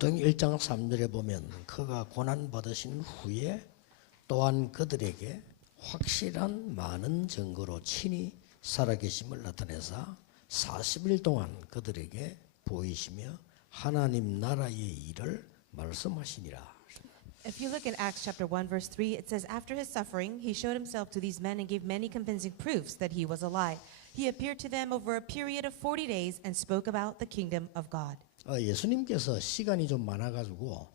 사도행 1장 3절에 보면 그가 고난 받으신 후에 또한 그들에게 확실한 많은 증거로 친히 살아계심을 나타내사 40일 동안 그들에게 보이시며 하나님 나라의 일을 말씀하시니라. If you look at Acts chapter 1 verse 3, it says, after his suffering, he showed himself to these men and gave many convincing proofs that he was alive. He appeared to them over a period of 40 days and spoke about the kingdom of God. 예수님께서 시간이 좀 많아가지고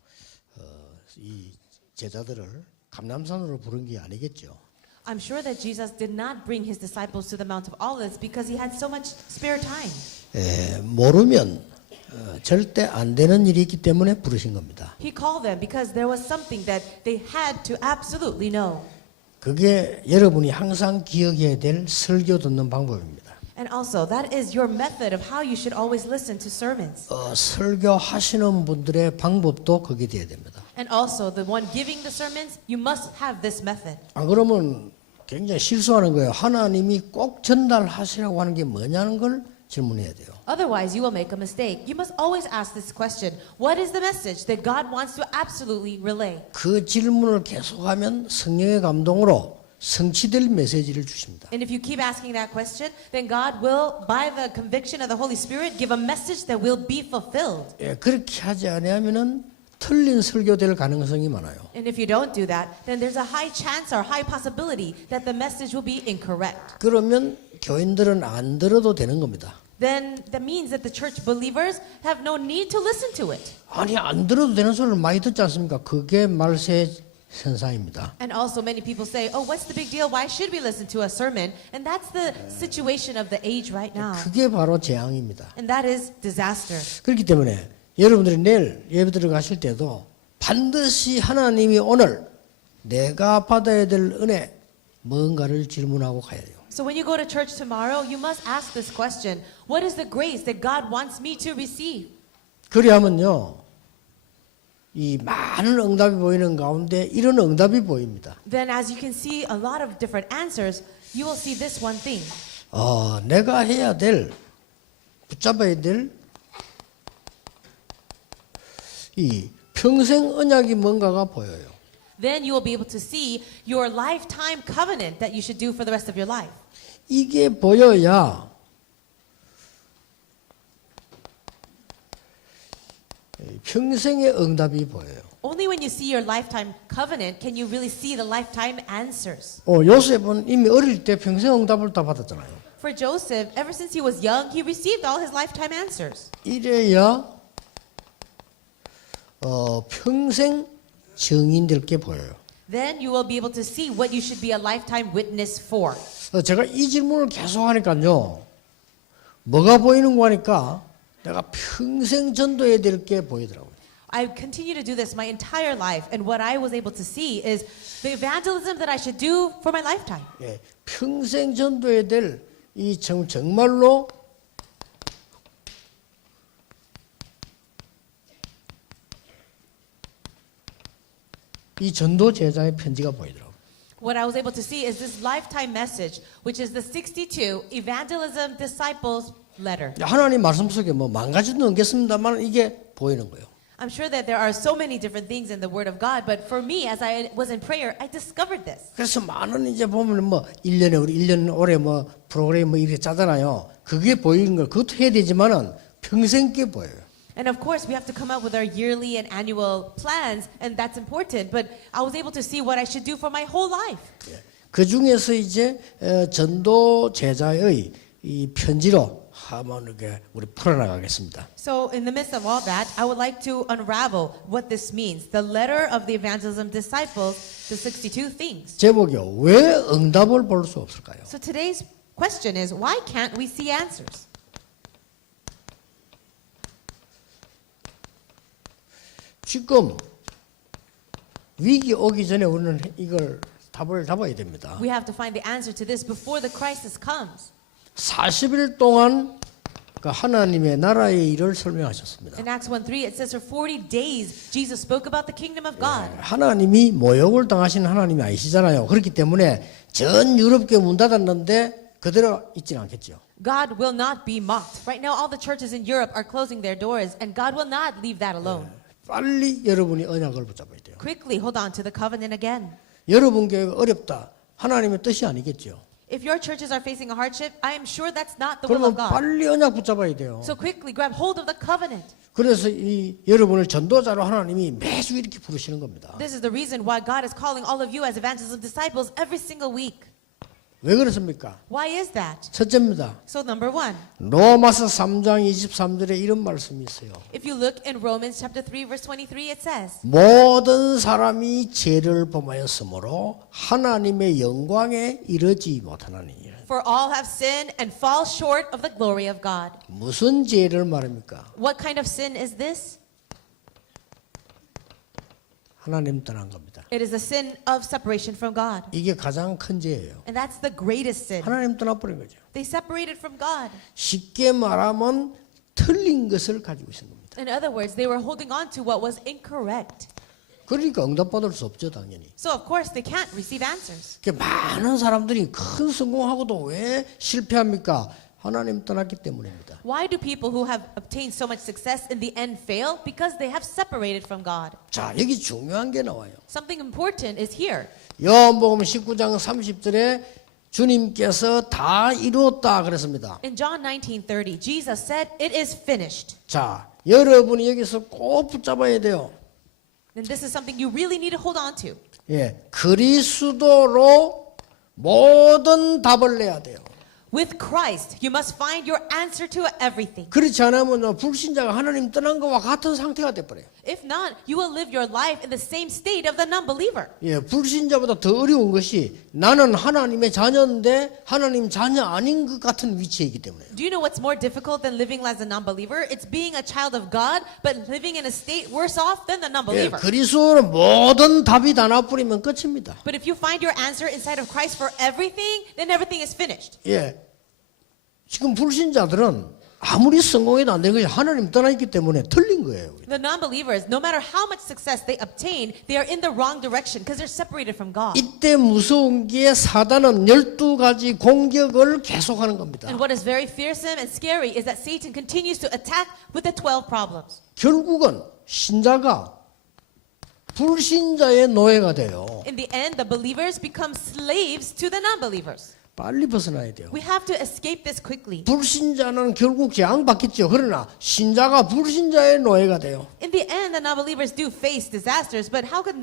이 제자들을 감람산으로 부른 게 아니겠죠. I'm sure that Jesus did not bring his disciples to the Mount of Olives because he had so much spare time. 모르면 절대 안 되는 일이 있기 때문에 부르신 겁니다. He called them because there was something that they had to absolutely know. 그게 여러분이 항상 기억해야 될 설교 듣는 방법입니다. And also, that is your method of how you should always listen to sermons. 설교하시는 분들의 방법도 그게 돼야 됩니다. And also, the one giving the sermons, you must have this method. 안 그러면 굉장히 실수하는 거예요. 하나님이 꼭 전달하시라고 하는 게 뭐냐는 걸 질문해야 돼요. Otherwise, you will make a mistake. You must always ask this question: what is the message that God wants to absolutely relay? 그 질문을 계속하면 성령의 감동으로 성취될 메시지를 주십니다. And if you keep asking that question, then God will, by the conviction of the Holy Spirit, give a message that will be fulfilled. 그렇게 하지 않으면은 틀린 설교될 가능성이 많아요. And if you don't do that, then there's a high chance or high possibility that the message will be incorrect. 그러면 교인들은 안 들어도 되는 겁니다. Then that means that the church believers have no need to listen to it. 아니 안 들어도 되는 소리를 많이 듣지 않습니까? 그게 말세 현상입니다. And also many people say, oh, what's the big deal? Why should we listen to a sermon? And that's the situation of the age right now. 그게 바로 재앙입니다. And that is disaster. 그렇기 때문에 여러분들이 내일 예배 들어가실 때도 반드시 하나님이 오늘 내가 받아야 될 은혜 뭔가를 질문하고 가야 돼요. So when you go to church tomorrow, you must ask this question: what is the grace that God wants me to receive? 그리하면요, 이 많은 응답이 보이는 가운데 이런 응답이 보입니다. Then as you can see a lot of different answers, you will see this one thing. 내가 해야 될, 붙잡아야 될 이 평생 언약이 뭔가가 보여요. Then you will be able to see your lifetime covenant that you should do for the rest of your life. 이게 보여야 평생의 응답이 보여요. Only when you see your lifetime covenant can you really see the lifetime answers. 요셉은 이미 어릴 때 평생 응답을 다 받았잖아요. For Joseph, ever since he was young, he received all his lifetime answers. 이래야 평생 증인될 게 보여요. Then you will be able to see what you should be a lifetime witness for. 제가 이 질문을 계속 하니까요. 뭐가 보이는 거 하니까 내가 평생 전도해야 될 게 보이더라고요. I continue to do this my entire life, and what I was able to see is the evangelism that I should do for my lifetime. 평생 전도해야 될 이 정말로 이 전도 제자의 편지가 보이더라고요. What I was able to see is this lifetime message, which is the 62 evangelism disciples letter. 하나님 말씀 속에 뭐 만 가지도 넘겠습니다만 이게 보이는 거예요. I'm sure that there are so many different things in the Word of God, but for me, as I was in prayer, I discovered this. 그래서 많은 이제 보면 뭐 1년에 우리 1년 올해 뭐 프로그램 뭐 이렇게 짜잖아요. 그게 보이는 거 그것도 해야 되지만은 평생 게 보여요. And of course, we have to come up with our yearly and annual plans, and that's important. But I was able to see what I should do for my whole life. 그 중에서 이제 전도 제자의 이 편지로 한번 이렇게 우리 풀어나가겠습니다. So in the midst of all that, I would like to unravel what this means. The letter of the evangelism disciples, the 62 things. 제목이요. 왜 응답을 볼 수 없을까요? So today's question is, why can't we see answers? 지금 위기 오기 전에 우리는 이걸 답을 잡아야 됩니다. We have to find the answer to this before the crisis comes. 40일 동안 그 하나님의 나라의 일을 설명하셨습니다. In Acts 1:3, it says for 40 days, Jesus spoke about the kingdom of God. 하나님이 모욕을 당하시는 하나님이 아니시잖아요. 그렇기 때문에 전 유럽교회 문 닫았는데 그대로 있지는 않겠죠. God will not be mocked. Right now, all the churches in Europe are closing their doors, and God will not leave that alone. 빨리 여러분이 언약을 붙잡아야 돼요. Quickly hold on to the covenant again. 여러분 교회가 어렵다. 하나님의 뜻이 아니겠죠. If your churches are facing a hardship, I am sure that's not the will 그러면 of God. 빨리 언약 붙잡아야 돼요. So quickly grab hold of the covenant. 그래서 이 여러분을 전도자로 하나님이 매주 이렇게 부르시는 겁니다. This is the reason why God is calling all of you as evangelists and disciples every single week. 왜 그렇습니까? Why is that? 첫째입니다. So number one, 로마서 3장 23절에 이런 말씀이 있어요. if you look in Romans chapter 3 verse 23, it says, 모든 사람이 죄를 범하였으므로 하나님의 영광에 이르지 못하나니. for all have sinned and fall short of the glory of God. 무슨 죄를 말합니까? What kind of sin is this? 하나님 떠난 겁니다. It is a sin of separation from God. 이게 가장 큰 죄예요. And that's the greatest sin. 하나님 떠나버린 거죠. They separated from God. 쉽게 말하면 틀린 것을 가지고 있는 겁니다. In other words, they were holding on to what was incorrect. 그러니까 응답받을 수 없죠, 당연히. So of course they can't receive answers. 많은 사람들이 큰 성공하고도 왜 실패합니까? 하나님 떠났기 때문입니다. Why do people who have obtained so much success in the end fail? Because they have separated from God. 자, 여기 중요한 게 나와요. Something important is here. 요한복음 19장 30절에 주님께서 다 이루었다 그랬습니다. In John 19:30, Jesus said, "It is finished." 자, 여러분이 여기서 꼭 붙잡아야 돼요. And this is something you really need to hold on to. 예, 그리스도로 모든 답을 내야 돼요. With Christ, you must find your answer to everything. 그렇지 않으면 불신자가 하나님 떠난 것과 같은 상태가 돼버려요. If not, you will live your life in the same state of the non-believer. 예, 불신자보다 더 어려운 것이 나는 하나님의 자녀인데 하나님 자녀 아닌 것 같은 위치에 있기 때문에. Do you know what's more difficult than living as a non-believer? It's being a child of God, but living in a state worse off than the 예, non-believer. 그리스도로 모든 답이 다 나버리면 끝입니다. But if you find your answer inside of Christ for everything, then everything is finished. 예, 지금 불신자들은 아무리 성공해도 안 되는 것이 하나님 떠나있기 때문에 틀린 거예요. The non-believers, no matter how much success they obtain, they are in the wrong direction because they're separated from God. 이때 무서운 게 사단은 12가지 공격을 계속하는 겁니다. And what is very fearsome and scary is that Satan continues to attack with the 12 problems. 결국은 신자가 불신자의 노예가 돼요. In the end, the believers become slaves to the non-believers. 빨리 벗어나야 돼요. We have to escape this quickly. 불신자는 결국 재앙받겠죠. 그러나 신자가 불신자의 노예가 돼요. In the end, the non-believers do face disasters, but how could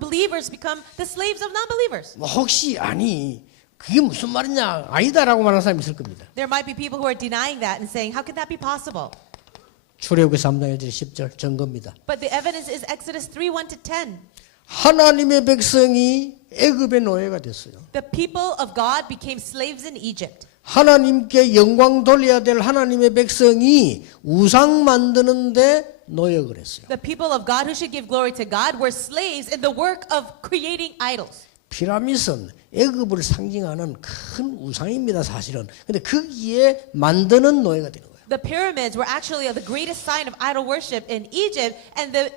believers become the slaves of non-believers? 뭐 혹시 아니 그게 무슨 말이냐 아니다라고 말하는 사람이 있을 겁니다. There might be people who are denying that and saying, how could that be possible? 출애굽기 3장 1절 10절 증거입니다. But the evidence is Exodus 3:1-10. 하나님의 백성이 애굽의 노예가 됐어요. The people of God became slaves in Egypt. 하나님께 영광 돌려야 될 하나님의 백성이 우상 만드는데 노역을 했어요. The people of God who should give glory to God were slaves in the work of creating idols. 피라밋은 애굽을 상징하는 큰 우상입니다, 사실은. 근데 거기에 만드는 노예가 되는 거예요. The pyramids were actually the greatest sign of idol worship in Egypt, and the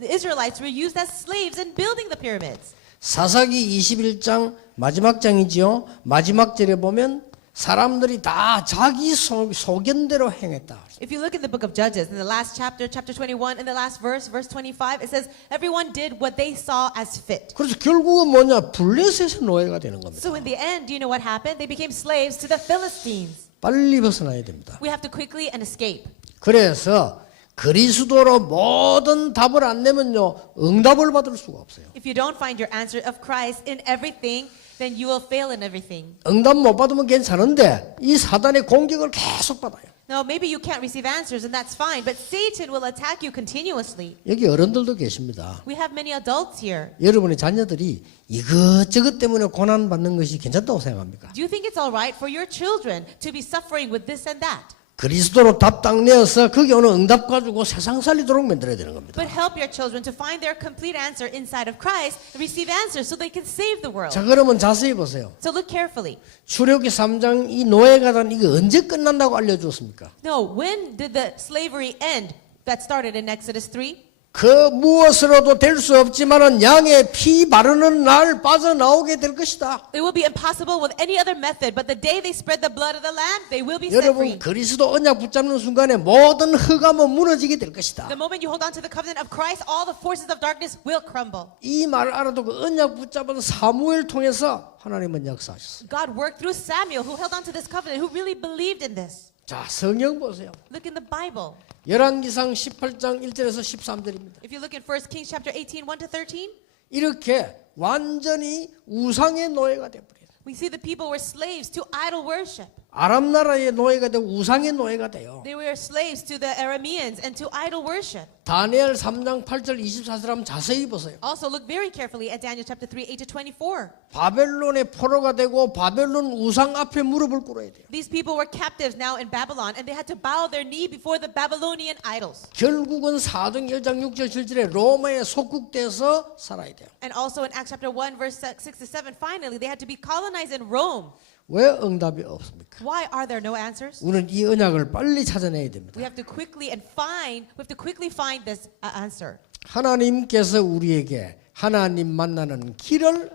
Israelites were used as slaves in building the pyramids. 사사기 21장 마지막 장이지요. 마지막 절에 보면 사람들이 다 자기 소견대로 행했다. If you look in the book of Judges, in the last chapter, chapter 21, in the last verse, verse 25, it says, everyone did what they saw as fit. 그래서 결국은 뭐냐? 블레셋의 노예가 되는 겁니다. So in the end, do you know what happened? They became slaves to the Philistines. 빨리 벗어나야 됩니다. We have to quickly and escape. 그래서 그리스도로 모든 답을 안 내면요 응답을 받을 수가 없어요. If you don't find your answer of Christ in everything, then you will fail in everything. 응답 못 받으면 괜찮은데 이 사단의 공격을 계속 받아요. Now, maybe you can't receive answers, and that's fine, but Satan will attack you continuously. 여기 어른들도 계십니다. We have many adults here. 여러분의 자녀들이 이것저것 때문에 고난 받는 것이 괜찮다고 생각합니까? Do you think it's all right for your children to be suffering with this and that? 그리스도로 답 딱 내어서 거기 오는 응답 가지고 세상 살리도록 만들어야 되는 겁니다. But help your children to find their complete answer inside of Christ and receive answers so they can save the world. 자, 그러면 자세히 보세요. So look carefully. 출애굽기 3장 이 노예가단 이거 언제 끝난다고 알려주었습니까? No, when did the slavery end that started in Exodus 3? 그 무엇으로도 될 수 없지만은 양의 피 바르는 날 빠져나오게 될 것이다. It will be impossible with any other method, but the day they spread the blood of the lamb, they will be set 여러분 free. 그리스도 언약 붙잡는 순간에 모든 흑암은 무너지게 될 것이다. The moment you hold on to the covenant of Christ, all the forces of darkness will crumble. 이 말을 알아도 그 언약 붙잡은 사무엘 통해서 하나님은 역사하셨어요. God worked through Samuel, who held on to this covenant, who really believed in this. 자, 성경 보세요. Look in the Bible. 열왕기상 18장 1절에서 13절입니다. If you look in 1 Kings chapter 18, 1 to 13, 이렇게 완전히 우상의 노예가 되어버려요. we see the people were slaves to idol worship. 아람 나라의 노예가 되고 우상의 노예가 돼요. They were slaves to the Arameans and to idol worship. 다니엘 3장 8절 24절 한번 자세히 보세요. Also look very carefully at Daniel chapter 3, 8 to 24. 바벨론의 포로가 되고 바벨론 우상 앞에 무릎을 꿇어야 돼요. These people were captives now in Babylon, and they had to bow their knee before the Babylonian idols. 결국은 사도행 1장 6절 7절에 로마에 속국돼서 살아야 돼요. And also in Acts chapter 1, verse 6 to 7, finally, they had to be colonized in Rome. 왜 응답이 없습니까? Why are there no answers? 우리는 이 언약을 빨리 찾아내야 됩니다. We have to quickly find this answer. 하나님께서 우리에게 하나님 만나는 길을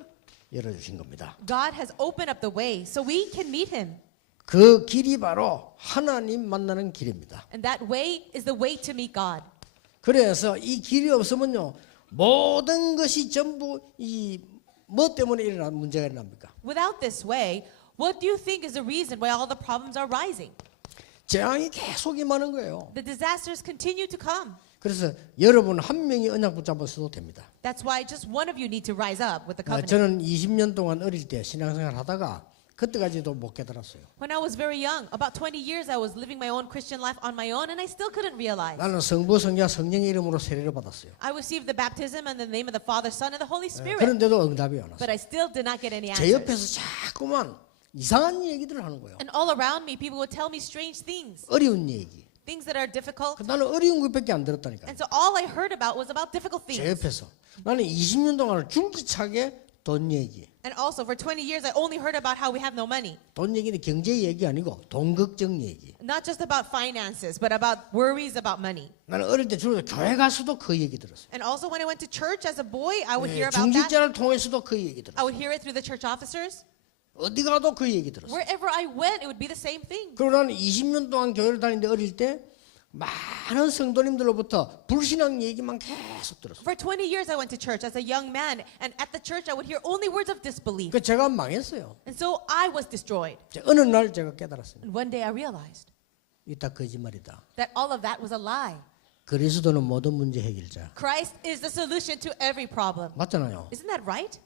열어주신 겁니다. God has opened up the way so we can meet him. 그 길이 바로 하나님 만나는 길입니다. And that way is the way to meet God. 그래서 이 길이 없으면요 모든 것이 전부 이 뭐 때문에 일어난 문제가 일어납니까? Without this way, what do you think is the reason why all the problems are rising? 재앙이 계속 임하는 거예요. The disasters continue to come. 그래서 여러분 한 명이 언약 붙잡아서도 됩니다. That's why just one of you need to rise up with the covenant. 저는 20년 동안 어릴 때 신앙생활 하다가 그때까지도 못 깨달았어요. When I was very young, about 20 years I was living my own Christian life on my own, and I still couldn't realize. 나는 성부 성자 성령의 이름으로 세례를 받았어요. I received the baptism in the name of the Father, Son, and the Holy Spirit. 그런데도 응답이 안 왔어요. But I still did not get any 제 answers. 옆에서 자꾸만 이상한 얘기들을 하는 거예요. And all around me, people would tell me strange things, 어려운 얘기. things that are difficult. 나는 어려운 것밖에 안 들었다니까. And so all I heard about was about difficult 제 things. 옆에서 나는 20년 동안 줄기차게 돈 얘기. And also for 20 years, I only heard about how we have no money. 돈 얘기는 경제 얘기 아니고 돈 걱정 얘기. Not just about finances, but about worries about money. 나는 어릴 때 주로 교회 가서도 그 얘기 들었어요. And also when I went to church as a boy, I would hear about that. 중직자를 통해서도 그 얘기 I 들었어요. would hear it through the church officers. 어디 가도 그 얘기 들었어요. Wherever I went, it would be the same thing. 그리고 나는 20년 동안 교회를 다니는데 어릴 때 많은 성도님들로부터 불신앙 얘기만 계속 들었어요. For 20 years, I went to church as a young man, and at the church, I would hear only words of disbelief. 그 제가 망했어요. And so I was destroyed. 어느 날 제가 깨달았습니다. And one day I realized 이 다 거짓말이다. that all of that was a lie. 그리스도는 모든 문제 해결자. Christ is the solution to every problem. 맞잖아요. Isn't that right?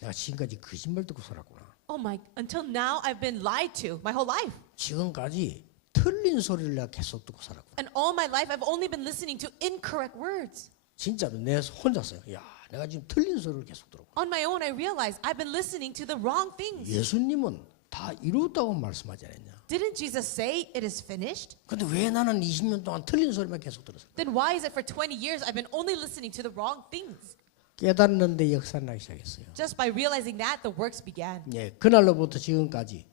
내가 지금까지 거짓말 듣고 살았구나. Oh my, until now, I've been lied to my whole life. 지금까지 틀린 소리를 내가 계속 듣고 살았구나. And all my life, I've only been listening to incorrect words. 진짜로 내 혼자서요. 야, 내가 지금 틀린 소리를 계속 들었고. On my own, I realized I've been listening to the wrong things. 예수님은 다 이루었다고 말씀하지 않았냐? Didn't Jesus say it is finished? 근데 왜 나는 20년 동안 틀린 소리만 계속 들었어? Then why is it for 20 years I've been only listening to the wrong things? 깨닫는데 역사를 나기 시작했어요. Just by realizing that, the works began. 예, 그날로부터 지금까지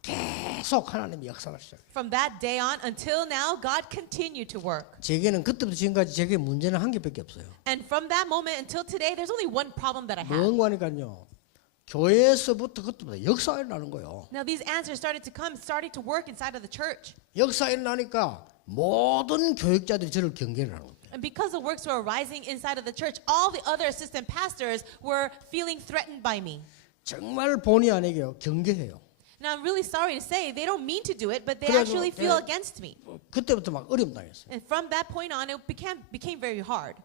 계속 하나님이 역사를 시작해요. From that day on until now, God continued to work. 제게는 그때부터 지금까지 제게 문제는 한 개밖에 없어요. And from that moment until today, there's only one problem that I have. 뭔가 하니까요. 교회에서부터 그때부터 역사가 일어나는 거예요. Now these answers started to come, started to work inside of the church. 역사가 일어나니까 모든 교육자들이 저를 경계를 하는 겁니다. And because the works were arising inside of the church, all the other assistant pastors were feeling threatened by me. 정말 본의 아니게요. 경계해요. Now I'm really sorry to say they don't mean to do it, but they 그래도, actually feel against me. 그때부터 막 어려움 당했어요. And from that point on, it became very hard.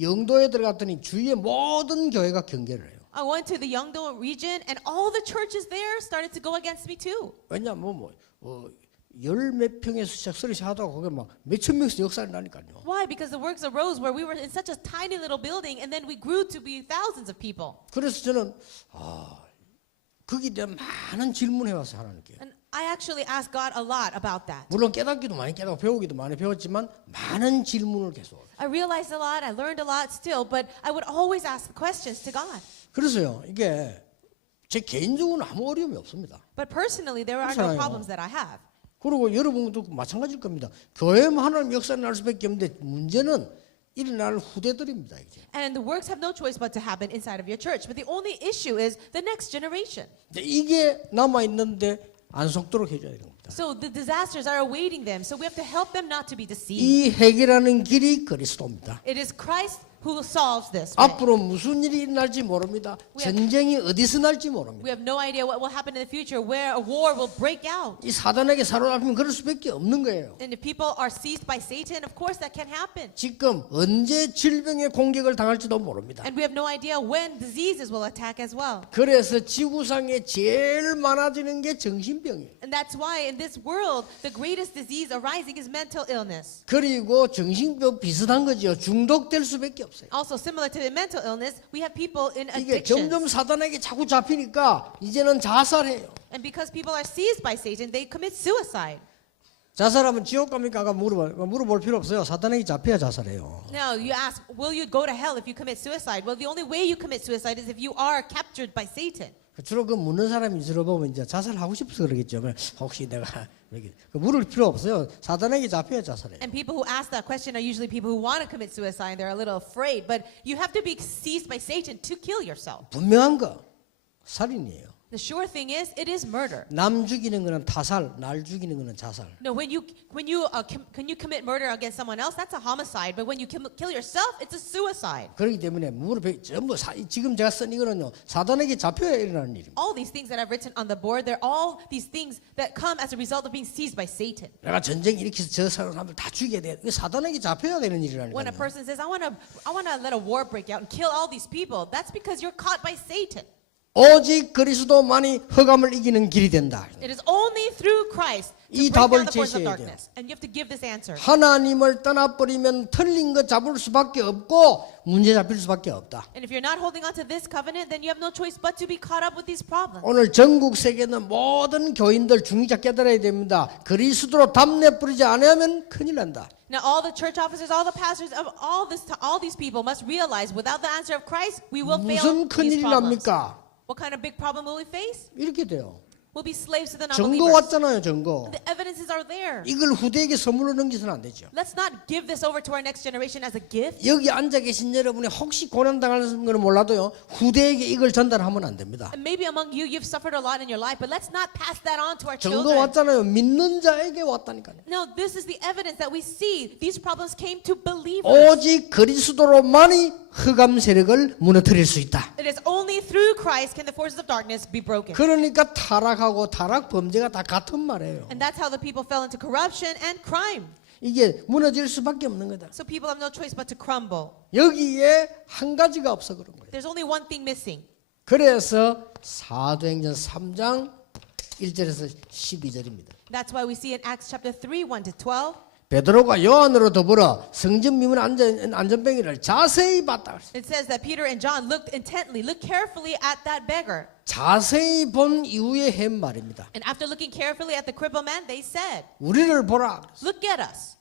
영도에 들어갔더니 주위의 모든 교회가 경계를 해요. I went to the Yeongdo region, and all the churches there started to go against me too. 왜냐면 열 몇 평에서 시작하다가 거기 막 몇천 명씩 역사를 나니까요. Why? Because the works arose where we were in such a tiny little building, and then we grew to be thousands of people. 그래서 저는 거기에 대한 많은 질문해 왔어요 하나님께. And I actually asked God a lot about that. 물론 깨닫기도 많이 깨닫고 배우기도 많이 배웠지만 많은 질문을 계속. I realized a lot, I learned a lot still, but I would always ask questions to God. 그래서요 이게 제 개인적으로는 아무 어려움이 없습니다. But personally, there are no 그렇잖아요. problems that I have. 그리고 여러분도 마찬가지일 겁니다. 교회만 하나님 역사를 날 수밖에 없는데 문제는 일어날 후대들입니다. 이제. And the works have no choice but to happen inside of your church. But the only issue is the next generation. 이게 남아 있는데 안 속도록 해줘야 되는 겁니다. So the disasters are awaiting them. So we have to help them not to be deceived. 이 해결하는 길이 그리스도입니다. It is Christ who solves this. way. 앞으로 무슨 일이 일어날지 모릅니다. 전쟁이 어디서 날지 모릅니다. We have no idea what will happen in the future, where a war will break out. 이 사단에게 사로잡히면 그럴 수밖에 없는 거예요. And if people are seized by Satan, of course that can happen. 지금 언제 질병의 공격을 당할지도 모릅니다. And we have no idea when diseases will attack as well. 그래서 지구상에 제일 많아지는 게 정신병이에요. And that's why in this world, the greatest disease arising is mental illness. 그리고 정신병 비슷한 거죠. 중독될 수밖에 없어요. Also, similar to the mental illness, we have people in 이게 addictions. 점점 사단에게 자꾸 잡히니까 이제는 자살해요. And because people are seized by Satan, they commit suicide. 자살하면 지옥 갑니까? 아까 물어볼 필요 없어요. 사단에게 잡혀야 자살해요. Now, you ask, will you go to hell if you commit suicide? Well, the only way you commit suicide is if you are captured by Satan. 주로 그 묻는 사람이 들어보면 이제 자살하고 싶어서 그러겠죠. 혹시 내가 이렇게 물을 필요 없어요. 사단에게 잡혀야 자살해요. And people who ask that question are usually people who want to commit suicide. They're a little afraid. But you have to be seized by Satan to kill yourself. 분명한 거 살인이에요. The sure thing is, it is murder. 남 죽이는 거는 타살, 날 죽이는 거는 자살. No, when you commit murder against someone else, that's a homicide. But when you kill yourself, it's a suicide. 그렇기 때문에 전부 지금 제가 쓴 이거는요 사단에게 잡혀야 일어나는 일입니다. All these things that I've written on the board, they're all these things that come as a result of being seized by Satan. 내가 전쟁 일으켜서 저 사람들 다 죽여야 돼. 이게 사단에게 잡혀야 되는 일이라니까요. When a person says, I want to let a war break out and kill all these people, that's because you're caught by Satan. 오직 그리스도만이 흑암을 이기는 길이 된다. It is only through Christ 이 to break down 답을 the forces of 제시해야 darkness. And you have to give this answer. 하나님을 떠나버리면 틀린 거 잡을 수밖에 없고 문제 잡힐 수밖에 없다. And if you're not holding on to this covenant, then you have no choice but to be caught up with these problems. 오늘 전국 세계는 모든 교인들 중자 깨달아야 됩니다. 그리스도로 담내 뿌리지 않으면 큰일 난다. Now, all the church officers, all the pastors of all these people must realize, without the answer of Christ, we will fail 무슨 these 큰일이 problems. 납니까? What kind of big problem will we face? 이렇게 돼요. We'll be slaves to the 증거 non-believers. 왔잖아요, 증거. The evidences are there. 이걸 후대에게 선물로 넘기서는 안 되죠. Let's not give this over to our next generation as a gift. 여기 앉아 계신 여러분이 혹시 고난당하는 건 몰라도요. 후대에게 이걸 전달하면 안 됩니다. And maybe among you, you've suffered a lot in your life, but let's not pass that on to our 증거 children. 왔잖아요. 믿는 자에게 왔다니까요. No, this is the evidence that we see. These problems came to believers. 오직 그리스도로만이 흑암 세력을 무너뜨릴 수 있다. It is only through Christ can the forces of darkness be broken. 그러니까 타락하고 타락 범죄가 다 같은 말이에요. And that's how the people fell into corruption and crime. 이게 무너질 수밖에 없는 거다. So people have no choice but to crumble. 여기에 한 가지가 없어 그런 거예요. There's only one thing missing. 그래서 사도행전 3장 1절에서 12절입니다. That's why we see in Acts chapter 3, 1 to 12. 베드로가 요한으로 더불어 성전 미문 안전병이를 자세히 봤다. It says that Peter and John looked intently, looked carefully at that beggar. 자세히 본 이후에 한 말입니다. And after looking carefully at the crippled man, they said, 우리를 보라. look at us.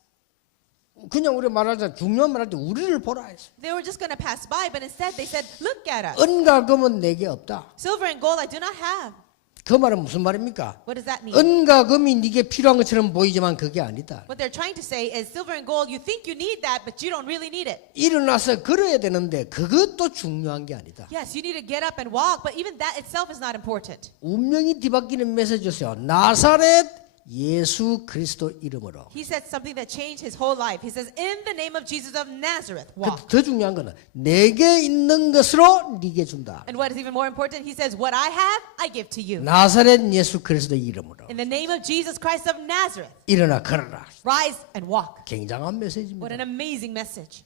그냥 우리 말할 때 중요한 말할 때 우리를 보라 했어. They were just going to pass by, but instead they said, look at us. 은과 금은 내게 없다. Silver and gold I do not have. 그 말은 무슨 말입니까? What does that mean? 은과 금이 네게 필요한 것처럼 보이지만 그게 아니다. What they're trying to say is silver and gold, you think you need that, but you don't really need it. 일어나서 걸어야 되는데 그것도 중요한 게 아니다. Yes, you need to get up and walk, but even that itself is not important. 운명이 뒤바뀌는 메시지였어요. 나사렛 예수 그리스도 이름으로. He said something that changed his whole life. He says, in the name of Jesus of Nazareth, walk. 더 중요한 거는 내게 있는 것으로 네게 준다. And what is even more important, he says, what I have, I give to you. 나사렛 예수 그리스도 이름으로 In the name of Jesus Christ of Nazareth, 일어나 걸어라. rise and walk. 굉장한 What 메시지입니다. an amazing message.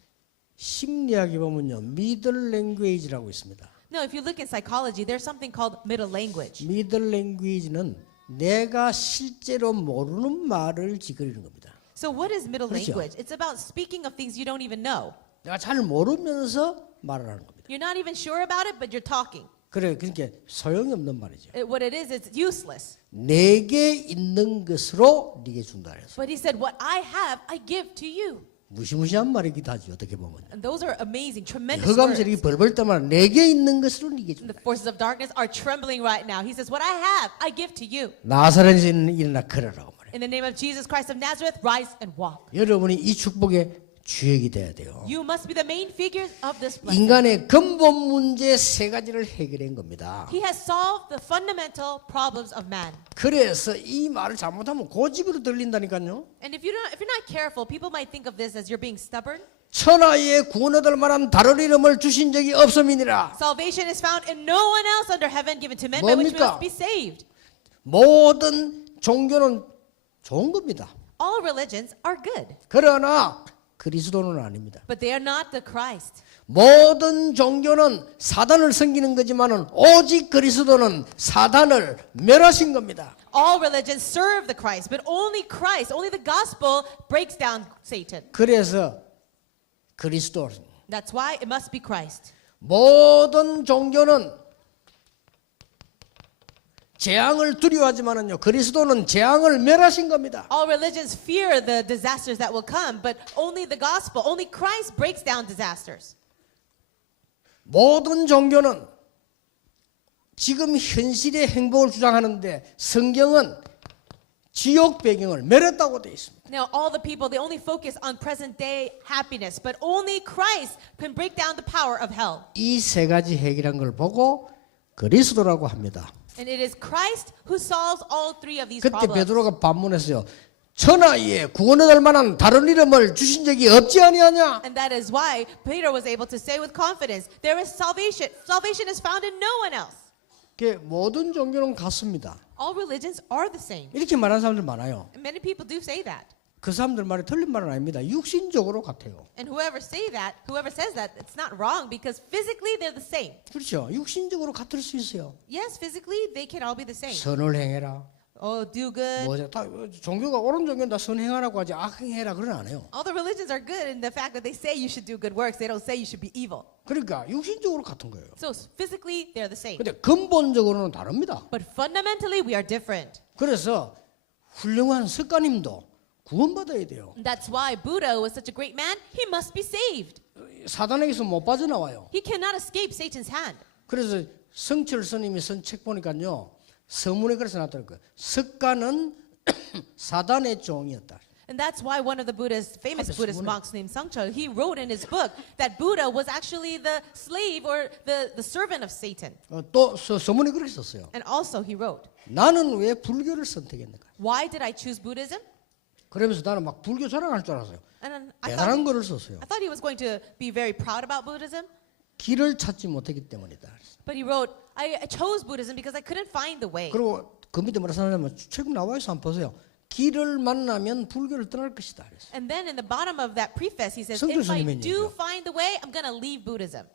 심리학에 보면요, 미들 랭귀지라고 있습니다. No, if you look in psychology, there's something called middle language. 미들 랭귀지는 내가 실제로 모르는 말을 지그리는 겁니다. So what is middle 그렇죠. language? It's about speaking of things you don't even know. 내가 잘 모르면서 말을 하는 겁니다. You're not even sure about it, but you're talking. 그래, 그러니까 소용이 없는 말이죠. What it is, it's useless. 내게 있는 것으로 네게 준다 그래서 But he said, what I have, I give to you. 무시무시한 말이기도 하죠. 어떻게 보면 And those are amazing, tremendous 흑암 words. 세력이 벌벌 떠만 내게 있는 것으로 네게 The 준다. forces of darkness are trembling right now. He says, what I have, I give to you. 나사렛에는 일어나 걸으라고 말해. In the name of Jesus Christ of Nazareth, rise and walk. 여러분이 이 축복의 주역이 돼야 돼요. You must be the main figures of this blessing. 인간의 근본 문제 세 가지를 해결한 겁니다. He has solved the fundamental problems of man. 그래서 이 말을 잘못하면 고집으로 들린다니까요. And if you're not careful, people might think of this as you're being stubborn. 천하에 구원 얻을 만한 다른 이름을 주신 적이 없음이니라. Salvation is found in no one else under heaven given to men by which we 뭡니까? must be saved. 모든 종교는 좋은 겁니다. All religions are good, 그러나 그리스도는 아닙니다. but they are not the Christ. 모든 종교는 사단을 섬기는 거지만은 오직 그리스도는 사단을 멸하신 겁니다. All religions serve the Christ, but only Christ, only the gospel breaks down Satan. 그래서 그리스도 That's why it must be Christ. 모든 종교는 재앙을 두려워하지만은요 그리스도는 재앙을 멸하신 겁니다. All religions fear the disasters that will come, but only the gospel, only Christ breaks down disasters. 모든 종교는 지금 현실의 행복을 주장하는데 성경은 지옥 배경을 멸했다고 되어 있습니다. Now, all the people, they only focus on present day happiness, but only Christ can break down the power of hell. 이 세 가지 해결한 걸 보고 그리스도라고 합니다. And it is Christ who solves all three of these 그때 problems. 베드로가 반문했어요. 천하에 구원 얻을 만한 다른 이름을 주신 적이 없지 아니하냐? And that is why Peter was able to say with confidence, there is salvation. Salvation is found in no one else. 모든 종교는 같습니다. All religions are the same. 이렇게 말하는 사람들 많아요. And many people do say that. 그 사람들 말이 틀린 말은 아닙니다. 육신적으로 같아요. And whoever says that, it's not wrong because physically they're the same. 그렇죠. 육신적으로 같을 수 있어요. Yes, physically they can all be the same. 선을 행해라. Oh, do good. 다 종교가 옳은 종교는 다 선행하라고 하지 악행해라 그런 안 해요. All the religions are good in the fact that they say you should do good works. They don't say you should be evil. 그러니까 육신적으로 같은 거예요. So physically they're the same. 근데 근본적으로는 다릅니다. But fundamentally we are different. 그래서 훌륭한 습관님도 구원받아야 돼요. That's why Buddha was such a great man. He must be saved. 사단에게서 못 빠져나와요. He cannot escape Satan's hand. 그래서 성철 스님이 쓴 책 보니까요. 서문에 그래서 나왔더라고요. 습관은 사단의 종이었다. And that's why one of the famous Buddhist monks named Sangchul, he wrote in his book that Buddha was actually the slave or the servant of Satan. 또 서문에 그렇게 썼어요. And also he wrote, 나는 왜 불교를 선택했는가? why did I choose Buddhism? 그러면서 나는 막 불교 자랑할 줄 알았어요. And 대단한 거를 썼어요. I thought he was going to be very proud about Buddhism. 길을 찾지 못했기 때문이다. But he wrote, I chose Buddhism because I couldn't find the way. 그리고 그 밑에 뭐라 쓰냐면 책 나와 있어 한번 보세요. 길을 만나면 불교를 떠날 것이다. 그랬어요. And then in the bottom of that preface, he says, 성철 if I 스님의 do 얘기죠. find the way, I'm going to leave Buddhism.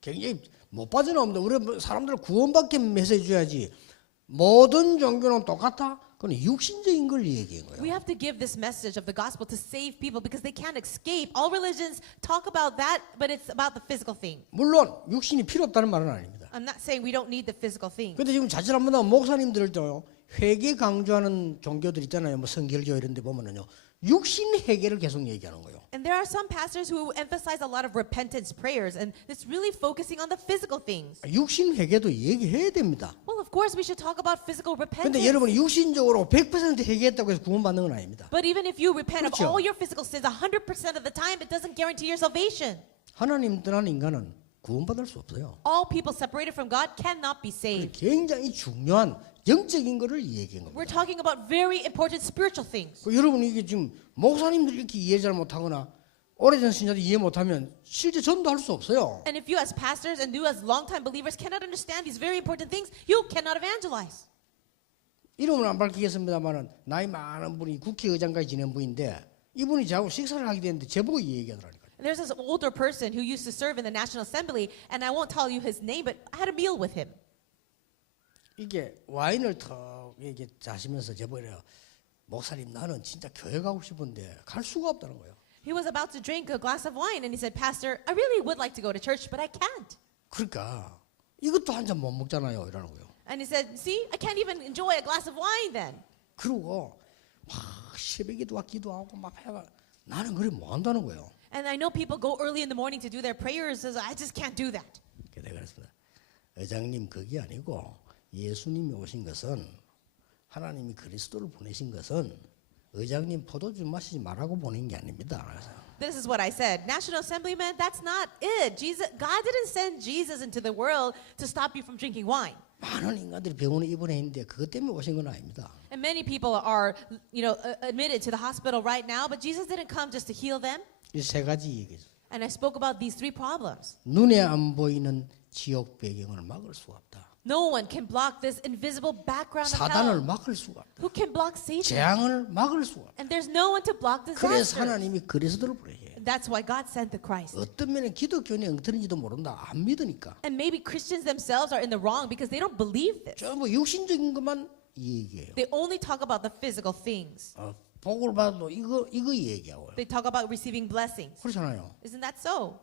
굉장히 못 빠져나옵니다. 우리 사람들 구원받게 메시지 줘야지. 모든 종교는 똑같아? 그건 육신적인 걸 얘기한 거예요. We have to give this message of the gospel to save people because they can't escape. All religions talk about that, but it's about the physical thing. 물론 육신이 필요 없다는 말은 아닙니다. I'm not saying we don't need the physical thing. 근데 지금 자칫 한번 목사님들도 회개 강조하는 종교들 있잖아요. 뭐 성결교 이런 데 보면은요. 육신 회개를 계속 얘기하는 거예요. And there are some pastors who emphasize a lot of repentance prayers, and it's really focusing on the physical things. 육신 회개도 얘기해야 됩니다. Well, of course, we should talk about physical repentance. 근데 여러분이 육신적으로 100% 회개했다고 해서 구원받는 건 아닙니다. But even if you repent of 그렇죠. all your physical sins 100% of the time, it doesn't guarantee your salvation. 하나님 떠난 인간은 구원받을 수 없어요. All people separated from God cannot be saved. 굉장히 중요한 영적인 거를 얘기한 We're 겁니다. talking about very important spiritual things. 여러분 이게 지금 목사님들이 이렇게 이해 잘 못하거나 오래전 신자들 이해 못하면 실제 전도할 수 없어요. And if you as pastors and you as longtime believers cannot understand these very important things, you cannot evangelize. 이름은 안 밝히겠습니다만은 나이 많은 분이 국회의장까지 지낸 분인데 이분이 저하고 식사를 하게 됐는데 제보고 이 얘기하더라니까요. And there's this older person who used to serve in the National Assembly, and I won't tell you his name, but I had a meal with him. 이게 와인을 턱 이렇게 자시면서 제보래요. 목사님 나는 진짜 교회 가고 싶은데 갈 수가 없다는 거예요. He was about to drink a glass of wine, and he said, Pastor, I really would like to go to church, but I can't. 그러니까 이것도 한 잔 못 먹잖아요. 이러는 거예요. And he said, see, I can't even enjoy a glass of wine then. 그리고 막 새벽에도 와 기도하고 막 해가 나는 그래 뭐 한다는 거예요. And I know people go early in the morning to do their prayers, so I just can't do that. 내가 그랬습니다. 의장님 그게 아니고 예수님이 오신 것은 하나님이 그리스도를 보내신 것은 의장님 포도주 마시지 말라고 보낸 게 아닙니다. This is what I said. National Assemblyman, that's not it. God didn't send Jesus into the world to stop you from drinking wine. 많은 인간들이 병원에 입원해 있는데 그것 때문에 오신 건 아닙니다. And many people are, admitted to the hospital right now, but Jesus didn't come just to heal them. 이 세 가지 얘기죠. And I spoke about these three problems. 눈에 안 보이는 지옥 배경을 막을 수가 없다. No one can block this invisible background of 사단을 hell. 막을 수가 없다. Who can block Satan? 재앙을 막을 수가 없다. And there's no one to block 그래서 disaster. 하나님이 그리스도를 보내셔요. That's why God sent the Christ. 어떤 면에 기독교인이 엉터리인지도 모른다. 안 믿으니까. And maybe Christians themselves are in the wrong because they don't believe this. 전부 육신적인 것만 이 얘기해요. They only talk about the physical things. 복을 받아도 이거 얘기하고요. They talk about receiving blessings. 그렇잖아요. Isn't that so?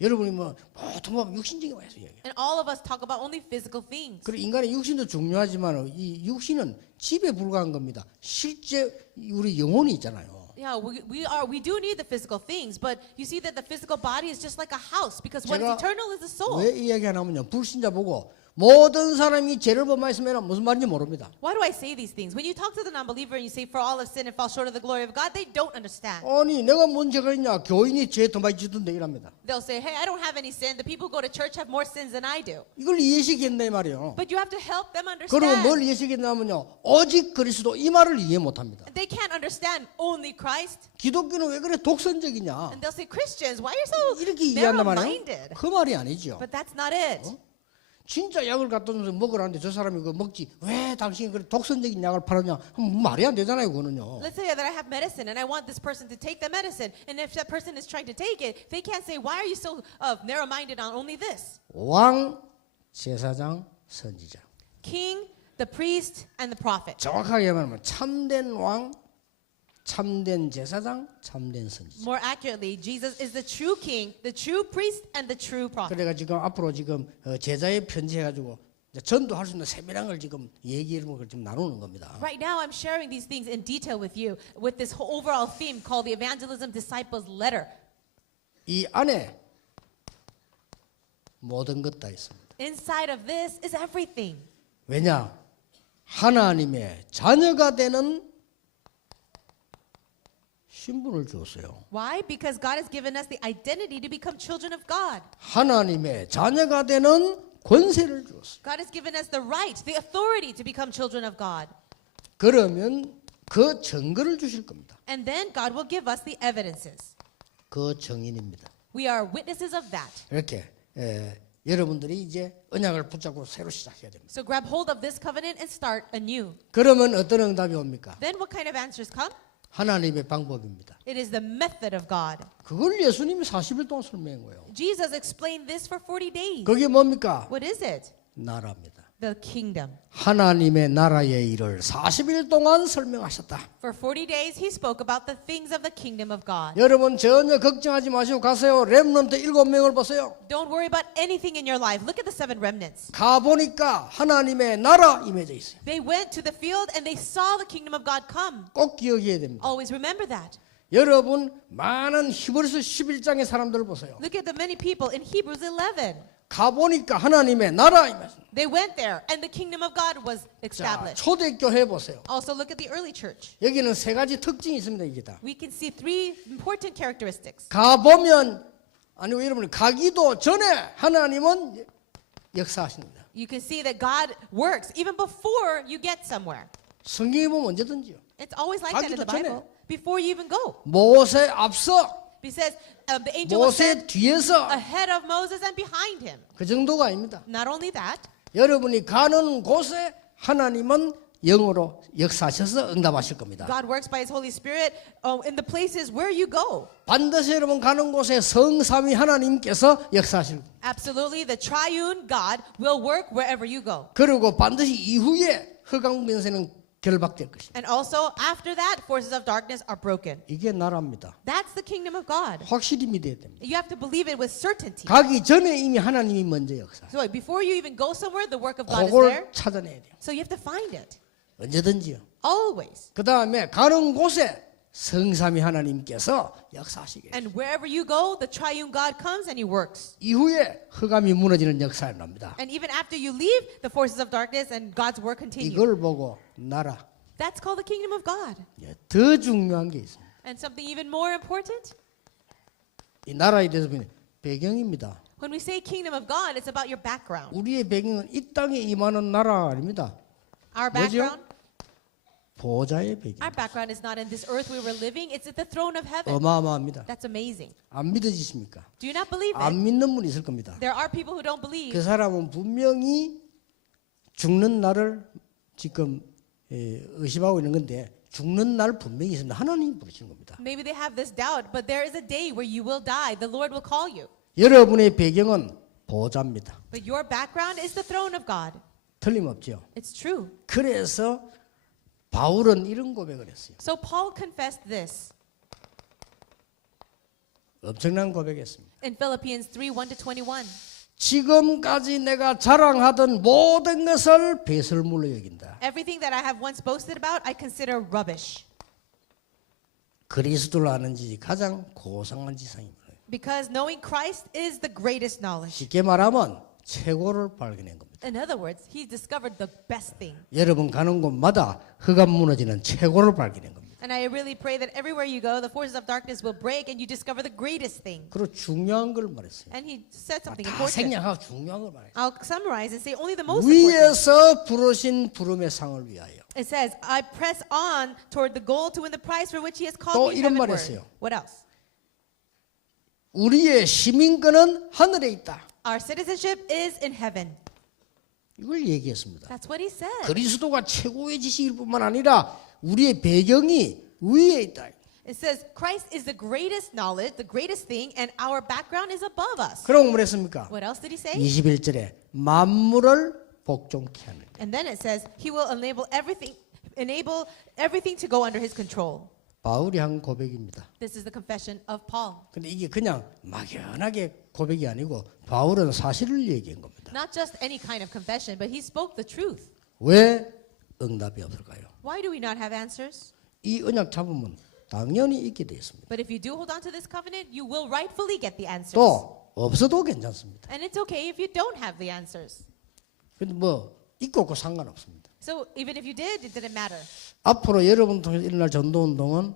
여러분이 뭐 보통 보면 육신적인 거 해서 얘기해요. And all of us talk about only physical things. 그리고 인간의 육신도 중요하지만 이 육신은 집에 불과한 겁니다. 실제 우리 영혼이 있잖아요. Yeah, we do need the physical things, but you see that the physical body is just like a house because what is 제가 eternal is the soul. 왜 이 얘기 하냐면요. 불신자 보고 모든 사람이 죄를 범하였으면 무슨 말인지 모릅니다. Why do I say these things? When you talk to the non-believer and you say, for all have sinned and fall short of the glory of God, they don't understand. 아니 내가 뭔 죄가 있냐. 교인이 죄 더 많이 짓던데 이랍니다. They'll say, hey, I don't have any sin. The people who go to church have more sins than I do. 이걸 이해시켰네 말이에요. But you have to help them 그리고 뭘 understand. 이해시켰냐면요. 오직 그리스도 이 말을 이해 못합니다. They can't understand only Christ. 기독교는 왜 그래 독선적이냐. And they'll say, Christians, why are you so 이렇게 이해한단 말이에요. narrow-minded? 그 말이 아니죠. But that's not it. 진짜 약을 갖다 줘서 먹으라는데 저 사람이 그거 먹지 왜 당신이 그래 독선적인 약을 팔았냐 하면 말이 안 되잖아요 그거는요. Let's say that I have medicine and I want this person to take the medicine. And if that person is trying to take it, they can't say, why are you so narrow-minded on only this? 왕, 제사장, 선지자. King, the priest, and the prophet. 정확하게 말하면 참된 왕, 참된 제사장, 참된 선지자. More accurately, Jesus is the true king, the true priest, and the true prophet. 그래가 지금 앞으로 지금 제자의 편지해가지고 전도할 수 있는 세밀한 걸 지금 얘기를 좀 나누는 겁니다. Right now, I'm sharing these things in detail with you with this whole overall theme called the Evangelism Disciples Letter. 이 안에 모든 것 다 있습니다. Inside of this is everything. 왜냐? 하나님의 자녀가 되는 신분을 주었어요. Why? Because God has given us the identity to become children of God. 하나님의 자녀가 되는 권세를 주었어요. God has given us the right, the authority to become children of God. 그러면 그 증거를 주실 겁니다. And then God will give us the evidences. 그 증인입니다. We are witnesses of that. 이렇게 여러분들이 이제 언약을 붙잡고 새로 시작해야 됩니다. So grab hold of this covenant and start anew. 그러면 어떤 응답이 옵니까? Then what kind of answers come? 하나님의 방법입니다. It is the method of God. 그걸 예수님이 40일 동안 설명한 거예요. Jesus explained this for 40 days. 그게 뭡니까? What is it? 나라입니다. The kingdom. 하나님의 나라의 일을 40일 동안 설명하셨다. For 40 days, he spoke about the things of the kingdom of God. 여러분 전혀 걱정하지 마시고 가세요. 렘넌트 7명을 보세요. Don't worry about anything in your life. Look at the 7 remnants. 가보니까 하나님의 나라 임해져 있어요. They went to the field and they saw the kingdom of God come. 꼭 기억해야 됩니다. Always remember that. 여러분 많은 히브리서 11장의 사람들을 보세요. Look at the many people in Hebrews 11. 가보니까 하나님의 나라 임했습니다. They went there and the kingdom of God was 자, established. 초대교회 보세요. Also look at the early church. 여기는 세 가지 특징이 있습니다. 이게 다. We can see 3 important characteristics. 가보면 아니고 여러분 가기도 전에 하나님은 역사하십니다. You can see that God works even before you get somewhere. 성경에 보면 언제든지요. It's always like that in the 가기도 전에. Bible. Before you even go. 모세 앞서 He says the angel was 모세 sent 뒤에서 ahead of Moses and behind him. 그 정도가 아닙니다. Not only that, 여러분이 가는 곳에 하나님은 영으로 역사하셔서 응답하실 겁니다. God works by His Holy Spirit in the places where you go. 반드시 여러분 가는 곳에 성삼위 하나님께서 역사하실 겁니다. Absolutely, the triune God will work wherever you go. 그리고 반드시 이후에 흑암변세는 결박될 것입니다. And also, after that, forces of darkness are broken. 이게 나라입니다. That's the kingdom of God. 확실히 믿어야 됩니다. You have to believe it with certainty. 가기 전에 이미 하나님이 먼저 역사. So before you even go somewhere, the work of God is there. 그걸 찾아내야 돼요. So you have to find it. 언제든지요. Always. 그 다음에 가는 곳에 성삼위 하나님께서 역사하시게. And wherever you go, the triune God comes and He works. 이후에 흑암이 무너지는 역사가 납니다. And even after you leave, the forces of darkness and God's work continue. 이걸 보고 나라. That's called the kingdom of God. 예, 더 중요한 게 있습니다. And something even more important, 이 나라에 대해서 보면 배경입니다. when we say kingdom of God, it's about your background. 우리의 배경은 이 땅에 임하는 나라 아닙니다. Our 뭐죠? background, 보좌의 배경. our background is not in this earth we were living, it's at the throne of heaven. 어마어마합니다. That's amazing. 안 믿어지십니까? Do you not believe it? 안 믿는 분이 있을 겁니다. There are people who don't believe. 그 사람은 분명히 죽는 날을 지금 의심하고 있는 건데 죽는 날 분명히 있습니다. 하나님이 부르시는 겁니다. Maybe they have this doubt, but there is a day where you will die. The Lord will call you. 여러분의 배경은 보좌입니다. But your background is the throne of God. 틀림없죠. It's true. 그래서 바울은 이런 고백을 했어요. So Paul confessed this 엄청난 고백했습니다. in Philippians 3:1-21. 지금까지 내가 자랑하던 모든 것을 배설물로 여긴다. Everything that I have once boasted about, I consider rubbish. 그리스도를 아는 지 가장 고상한 지상입니다. Because knowing Christ is the greatest knowledge. 쉽게 말하면 최고를 발견한 겁니다. In other words, he discovered the best thing. 여러분 가는 곳마다 흑암 무너지는 최고를 발견한 겁니다. And I really pray that everywhere you go, the forces of darkness will break and you discover the greatest thing. 그리고 중요한 걸 말했어요. And he said something 다 important. 생략하고 중요한 걸 말했어요. I'll summarize and say only the most important. 위에서 부르신 부름의 상을 위하여. It says, I press on toward the goal to win the prize for which he has 또 called me 이런 말 heavenward. 했어요. What else? 우리의 시민권은 하늘에 있다. Our citizenship is in heaven. 이걸 얘기했습니다. That's what he said. 그리스도가 최고의 지식일 뿐만 아니라 우리의 배경이 위에 있다. It says Christ is the greatest knowledge, the greatest thing, and our background is above us. 그럼 뭘 했습니까? What else did he say? 21절에 만물을 복종케 하는. And then it says he will enable everything to go under his control. 바울이 한 고백입니다. This is the confession of Paul. 근데 이게 그냥 막연하게 고백이 아니고 바울은 사실을 얘기한 겁니다. Not just any kind of confession, but he spoke the truth. 왜 응답이 없을까요? Why do we not have answers? 이 언약 잡으면 당연히 있게 되어 있습니다. But if you do hold on to this covenant, you will rightfully get the answers. 또 없어도 괜찮습니다. And it's okay if you don't have the answers. 근데 뭐 있고 없고 상관없습니다. So even if you did, it didn't matter. 앞으로 여러분 통해서 일어날 전도운동은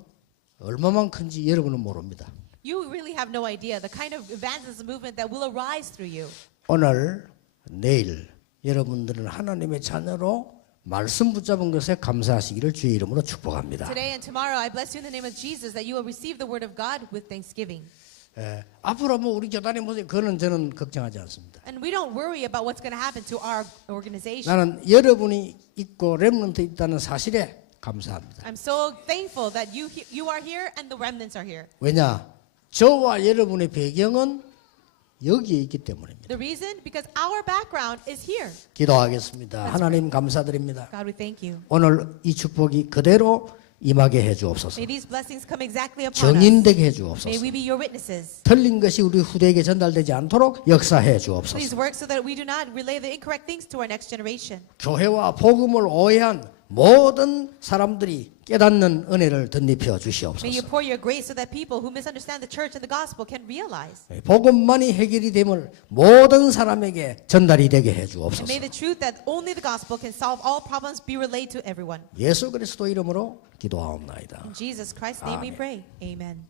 얼마만 큰지 여러분은 모릅니다. You really have no idea the kind of evangelism movement that will arise through you. 오늘 내일 여러분들은 하나님의 자녀로 말씀 붙잡은 것에 감사하시기를 주의 이름으로 축복합니다. Today and tomorrow, I bless you in the name of Jesus that you will receive the word of God with thanksgiving. 앞으로 뭐 우리 교단의 모습 그거는 저는 걱정하지 않습니다. And we don't worry about what's going to happen to our organization. 나는 여러분이 있고 렘넌트 있다는 사실에 감사합니다. I'm so thankful that you are here and the remnants are here. 왜냐? 저와 여러분의 배경은 여기에 있기 때문입니다. The reason? Because our background is here. 기도하겠습니다. 하나님 감사드립니다. God, we thank you. 오늘 이 축복이 그대로 임하게 해주옵소서. May these blessings come exactly upon us. 정인되게 해주옵소서. May we be your witnesses. 틀린 것이 우리 후대에게 전달되지 않도록 역사해 주옵소서. Please work so that we do not relay the incorrect things to our next generation. 교회와 복음을 오해한 모든 사람들이 깨닫는 은혜를 덧입혀 May you 주시옵소서. pour your grace so that people who misunderstand the church and the gospel can realize. 복음만이 해결이 됨을 모든 사람에게 전달이 되게 해 And 주옵소서. may the truth that only the gospel can solve all problems be relayed to everyone. 예수 그리스도 이름으로 기도하옵나이다. In Jesus Christ's name we Amen. pray. Amen.